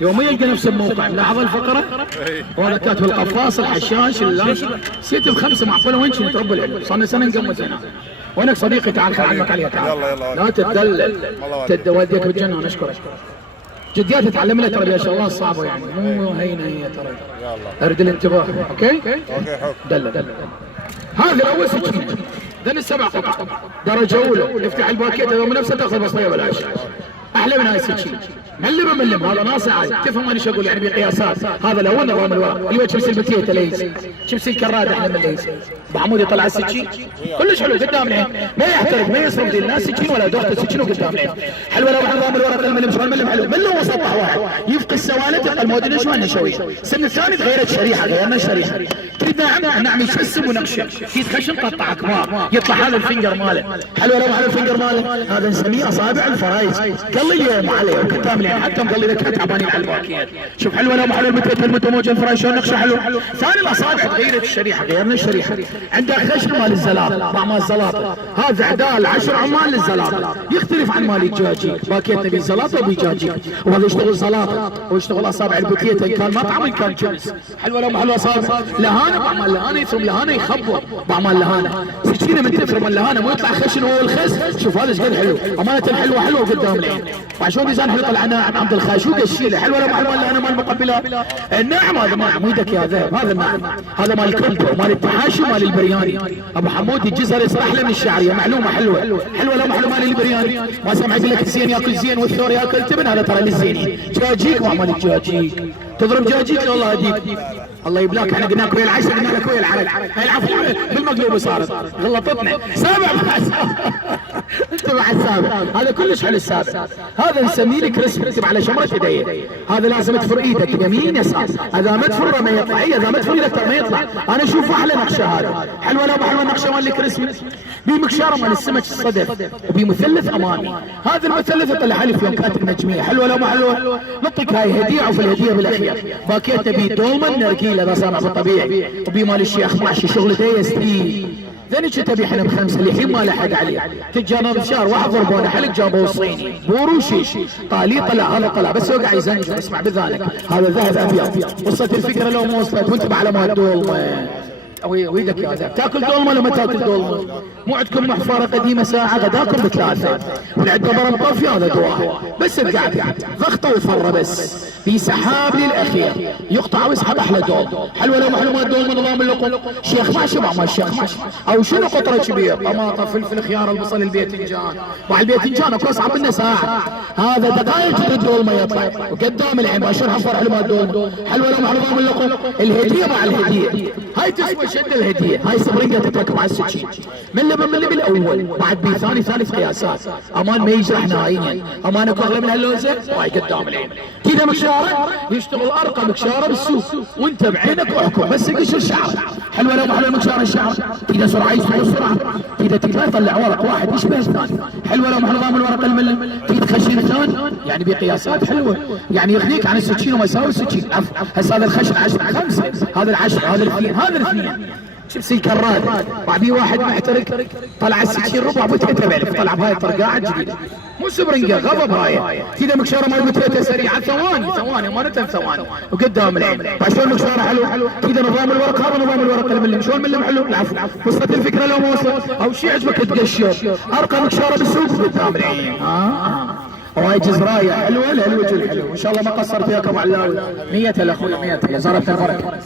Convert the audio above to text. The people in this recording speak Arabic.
يوم يلقى نفسه بموقع لاحظ الفقره؟ وانا كاتب القفاص الحشاش اللاشي سيت بخمسه معقوله وين كنت رب العلم صار لنا سنه نقمز هنا. وينك صديقي تعال خل اعلمك عليها تعال. لا تتدلل وديك بالجنه ونشكرك. جديات تتعلمنا ترى يا شاء الله صعبه يعني مو هينه هي ترى. ارد الانتباه اوكي؟ دل. هذا الاول سكينه. ذن السبع قطع درجه اولى نفتح الباكيت هذا من نفسه تاخذ بصريه بلاش. احلى من هاي السكين. ملم هذا ناصع عادي تفهم انا ايش اقول يعني بقياسات. هذا الاول نظام الورق اللي هو شمس البتيته ليس شمس الكراده احلى من ليس. ابو حمود يطلع السكين كلش حلو قدام العين ما يحترق ما يصرف ذي الناس سكين ولا دوخه السكين قدام العين. حلوه لو نظام الورق الملم شو الملم حلو ملم وسطح واحد يفقي السوالف تبقى الموديل شو نشوي. السن الثاني تغيرت شريحه غيرنا الشريحه. تريد نعم يشسب ونقشر كيس خشن قطع كبار يطلع هذا الفنجر ماله. حلوه لو هذا الفنجر ماله هذا نسميه اصابع الفرايز. قال لي اليوم عليه وقدام العين حتى مقلي لك تعبانين على الباكيات. شوف حلوه لو محلول المتموج الفرايز شلون نقشه حلو. ثاني الاصابع تغيرت الشريحه غيرنا الشريحه. عندك خشن مال الزلاط مع مال الزلاطه هذا عدال 10 عمال للزلاطه يختلف عن مال الجاجيك. باكيتنا بالزلاطه وبجاجيك وهذا يشتغل زلاطه ويشتغل اصابع البوكيت ان كان مطعم ان كان جنس. حلوه لو محلول اصابع لهانه بعمل لهانه يثرم لهانه يخبر بعمل لهانه سكينه من تثرم اللهانه مو يطلع خشن وهو الخس. شوف هذا ايش قد حلو امانه حلوه قدام العين. وعشان ميزان حلو طلع ناعم عبد الخاشوق الشيله حلوه لو محلول لهانه مال المقبلات. الناعم هذا ناعم ويدك يا ذهب هذا الناعم هذا مال الكلبه ومال التحاشي ومال البرياني. ابو حمود الجزر يصير احلى من الشعريه معلومه حلوه لو محلول مال البرياني ما سمعت لك الزين ياكل زين والثور ياكل تبن هذا ترى للزينين. جاجيك وعمل الجاجيك تضرب جاجيك الله يهديك الله يبلاك. احنا قلنا لك ويا العشاء قلنا لك ويا العرب العفو بالمقلوب صارت غلطتنا. سابع انت مع السابع هذا كلش حلو السابع. هذا نسميه لك رسم تكتب على شمره يديه. هذا لازم تفر ايدك يمين يسار اذا ما تفر ما يطلع اذا ما تفر ايدك ما يطلع. انا اشوف احلى نقشه هذا حلوه لو حلوه النقشه مال لك رسم بمكشاره مال السمك الصدف وبمثلث امامي. هذا المثلث يطلع لي في يوم كانت النجميه حلوه لو حلوه. نعطيك هاي هديه وفي الهديه بالاخير باكيت نبي دولمن نرجيله اذا سامع بالطبيعي وبمال الشيخ محشي شغل دي ذني تبي احنا بخمسه الحين ما لحد عليه. تجانا بشار واحد ضربونه حلق جابوه الصيني بوروشيش طالي طلع هذا طلع بس وقع يزنج اسمع بذلك هذا ذهب ابيض. وصلت الفكره لو ما وصلت وانت على ما دولمه ويدك يا ذهب تاكل دولمه ولا ما تاكل دولمه؟ مو عندكم محفره قديمه ساعه غداكم بثلاثه والعده ضرب طفي هذا دواء بس تقعد ضغطه وفره بس في سحاب للاخير يقطع ويسحب احلى دول. حلوه لو معلومات دول من نظام اللقم. شيخ ماشي مع الشيخ ماشي او شنو قطره كبير طماطم فلفل خيار البصل الباذنجان مع الباذنجان اكو اصعب منه ساعه. هذا دقائق الدول ما يطلع وقدام العين بشرح فرح لما الدول. حلوه لو مع نظام اللقم. الهديه مع الهديه هاي تسوى شد الهديه هاي سبرنجه تتركب على السكين من بالاول بعد بثاني ثالث قياسات امان ما يجرح نهائيا امان اكو اغلى من هاللوزه وهاي قدام العين كذا مكشاره يشتغل ارقى مكشاره بالسوق وانت بعينك احكم بس قشر شعرك. حلوه لو محلول مكشاره الشعر كذا سرعه يسحب بسرعه كذا تقدر يطلع ورق واحد يشبه الثاني. حلوه لو محلول نظام الورق الملم كذا خشن ثاني يعني بقياسات حلوه يعني يغنيك عن السكين وما يساوي السكين. هسه هذا الخشن 10 5 هذا ال10 هذا الاثنين هذا الاثنين شمسي كراد بعدين واحد محترك طلع السكين ربع بتكتب عليه طلع بهاي الطرقاعه الجديده مو سبرنجه غضب هاي كذا مكشاره مال بتكتب سريعه ثواني ما ثواني وقدام العين. فشلون مكشاره حلو كذا نظام الورق هذا نظام الورق الملم شلون الملم حلو العفو. وصلت الفكره لو ما وصلت او شيء عجبك تقشر ارقى مكشاره بالسوق قدام العين. وهاي جزرايه حلوه للوجه الحلو ان شاء الله ما قصرت ياك ابو علاوي. 100 اخوي 100 زارت البركه.